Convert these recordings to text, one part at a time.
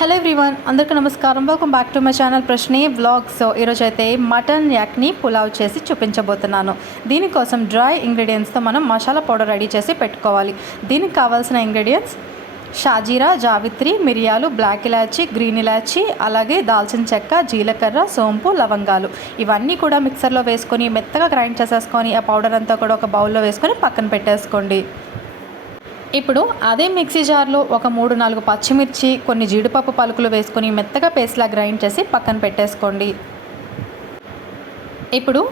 Hello everyone అందరికీ నమస్కారం. Welcome back to my channel ప్రశ్నే బ్లాగ్స్ ఈరోజు అయితే మటన్ యాక్ని పులావ్ చేసి చూపించబోతున్నాను. దీనికోసం డ్రై ఇంగ్రీడియంట్స్తో మనం మసాలా పౌడర్ రెడీ చేసి పెట్టుకోవాలి. దీనికి కావాల్సిన ఇంగ్రీడియంట్స్ షాజీరా జావిత్రి మిరియాలు బ్లాక్ ఇలాచి గ్రీన్ ఇలాచి అలాగే దాల్చిన చెక్క జీలకర్ర సోంపు లవంగాలు. ఇవన్నీ కూడా మిక్సర్లో వేసుకొని మెత్తగా గ్రైండ్ చేసేసుకొని ఆ పౌడర్ అంతా కూడా ఒక బౌల్లో వేసుకొని పక్కన పెట్టేసుకోండి. ఇప్పుడు అదే మిక్సీ జార్లో ఒక మూడు నాలుగు పచ్చిమిర్చి కొన్ని జీడిపప్పు పలుకులు వేసుకొని మెత్తగా పేస్ట్లా గ్రైండ్ చేసి పక్కన పెట్టేసుకోండి. ఇప్పుడు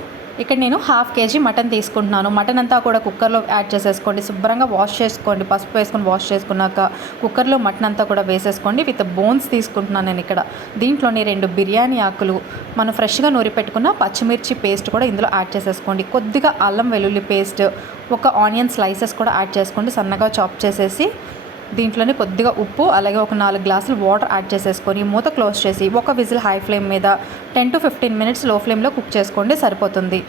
ఇక్కడ నేను హాఫ్ కేజీ మటన్ తీసుకుంటున్నాను. మటన్ అంతా కూడా కుక్కర్లో యాడ్ చేసేసుకోండి. శుభ్రంగా వాష్ చేసుకోండి. పసుపు వేసుకొని వాష్ చేసుకున్నాక కుక్కర్లో మటన్ అంతా కూడా వేసేసుకోండి. విత్ బోన్స్ తీసుకుంటున్నాను నేను ఇక్కడ. దీంట్లోని రెండు బిర్యానీ ఆకులు మనం ఫ్రెష్గా నూరి పెట్టుకున్న పచ్చిమిర్చి పేస్ట్ కూడా ఇందులో యాడ్ చేసేసుకోండి. కొద్దిగా అల్లం వెల్లుల్లి పేస్ట్ ఒక ఆనియన్ స్లైసెస్ కూడా యాడ్ చేసుకోండి. సన్నగా చాప్ చేసేసి దీంట్లోనే కొద్దిగా ఉప్పు అలాగే ఒక నాలుగు గ్లాసులు వాటర్ యాడ్ చేసేసుకొని మూత క్లోజ్ చేసి ఒక విజిల్ హై ఫ్లేమ్ మీద టెన్ టు ఫిఫ్టీన్ మినిట్స్లో ఫ్లేమ్లో కుక్ చేసుకోండి. సరిపోతుంది.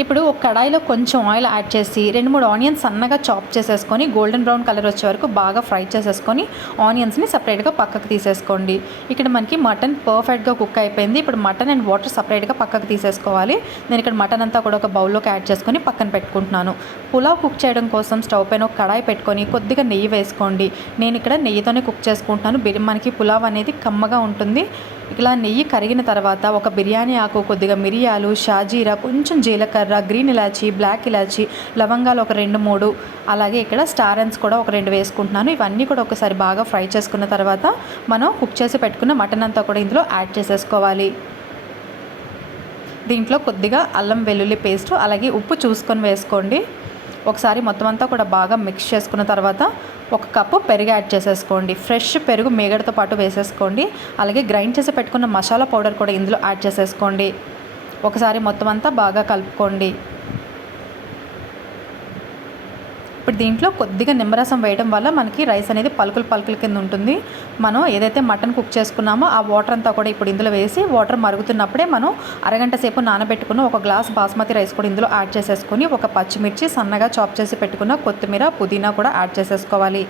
ఇప్పుడు ఒక కడాయిలో కొంచెం ఆయిల్ యాడ్ చేసి రెండు మూడు ఆనియన్స్ సన్నగా చాప్ చేసేసుకొని గోల్డెన్ బ్రౌన్ కలర్ వచ్చే వరకు బాగా ఫ్రై చేసేసుకొని ఆనియన్స్ని సపరేట్గా పక్కకు తీసేసుకోండి. ఇక్కడ మనకి మటన్ పర్ఫెక్ట్గా కుక్ అయిపోయింది. ఇప్పుడు మటన్ అండ్ వాటర్ సపరేట్గా పక్కకు తీసేసుకోవాలి. నేను ఇక్కడ మటన్ అంతా కూడా ఒక బౌల్లోకి యాడ్ చేసుకొని పక్కన పెట్టుకుంటున్నాను. పులావ్ కుక్ చేయడం కోసం స్టవ్ పైన ఒక కడాయి పెట్టుకొని కొద్దిగా నెయ్యి వేసుకోండి. నేను ఇక్కడ నెయ్యితోనే కుక్ చేసుకుంటున్నాను. మనకి పులావ్ అనేది కమ్మగా ఉంటుంది. ఇలా నెయ్యి కరిగిన తర్వాత ఒక బిర్యానీ ఆకు కొద్దిగా మిరియాలు షాజీరా కొంచెం జీలకర్ర గ్రీన్ ఇలాచి బ్లాక్ ఇలాచి లవంగాలు ఒక రెండు మూడు అలాగే ఇక్కడ స్టారెన్స్ కూడా ఒక రెండు వేసుకుంటున్నాను. ఇవన్నీ కూడా ఒకసారి బాగా ఫ్రై చేసుకున్న తర్వాత మనం కుక్ చేసి పెట్టుకున్న మటన్ అంతా కూడా ఇందులో యాడ్ చేసేసుకోవాలి. దీంట్లో కొద్దిగా అల్లం వెల్లుల్లి పేస్ట్ అలాగే ఉప్పు చూసుకొని వేసుకోండి. ఒకసారి మొత్తం అంతా కూడా బాగా మిక్స్ చేసుకున్న తర్వాత ఒక కప్పు పెరుగు యాడ్ చేసేసుకోండి. ఫ్రెష్ పెరుగు మేగడతో పాటు వేసేసుకోండి. అలాగే గ్రైండ్ చేసి పెట్టుకున్న మసాలా పౌడర్ కూడా ఇందులో యాడ్ చేసేసుకోండి. ఒకసారి మొత్తం అంతా బాగా కలుపుకోండి. ఇప్పుడు దీంట్లో కొద్దిగా నిమ్మరసం వేయడం వల్ల మనకి రైస్ అనేది పలుకులు పలుకుల కింద ఉంటుంది. మనం ఏదైతే మటన్ కుక్ చేసుకున్నామో ఆ వాటర్ అంతా కూడా ఇప్పుడు ఇందులో వేసి వాటర్ మరుగుతున్నప్పుడే మనం అరగంట సేపు నానబెట్టుకున్న ఒక గ్లాస్ బాస్మతి రైస్ కూడా ఇందులో యాడ్ చేసేసుకొని ఒక పచ్చిమిర్చి సన్నగా చాప్ చేసి పెట్టుకున్న కొత్తిమీర పుదీనా కూడా యాడ్ చేసేసుకోవాలి.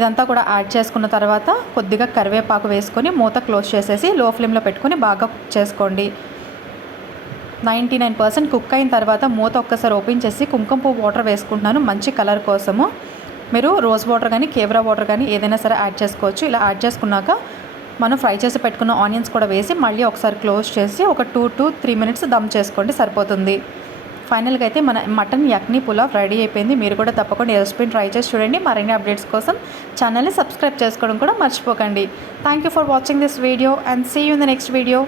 ఇదంతా కూడా యాడ్ చేసుకున్న తర్వాత కొద్దిగా కరివేపాకు వేసుకొని మూత క్లోజ్ చేసేసి లో ఫ్లేమ్లో పెట్టుకొని బాగా కుక్ చేసుకోండి. నైంటీ నైన్ పర్సెంట్ కుక్ అయిన తర్వాత మూత ఒక్కసారి ఓపెన్ చేసి కుంకుమ పువ్వు వాటర్ వేసుకుంటున్నాను. మంచి కలర్ కోసము. మీరు రోజ్ వాటర్ కానీ కేవరా వాటర్ కానీ ఏదైనా సరే యాడ్ చేసుకోవచ్చు. ఇలా యాడ్ చేసుకున్నాక మనం ఫ్రై చేసి పెట్టుకున్న ఆనియన్స్ కూడా వేసి మళ్ళీ ఒకసారి క్లోజ్ చేసి ఒక two to three minutes dum చేసుకోండి సరిపోతుంది. ఫైనల్గా అయితే మన మటన్ యక్ని పులావ్ రెడీ అయిపోయింది. మీరు కూడా తప్పకుండా రెసిపీని ట్రై చేసి చూడండి. మరిన్ని అప్డేట్స్ కోసం ఛానల్ని సబ్స్క్రైబ్ చేసుకోవడం కూడా మర్చిపోకండి. Thank you for watching this video and see you in the next video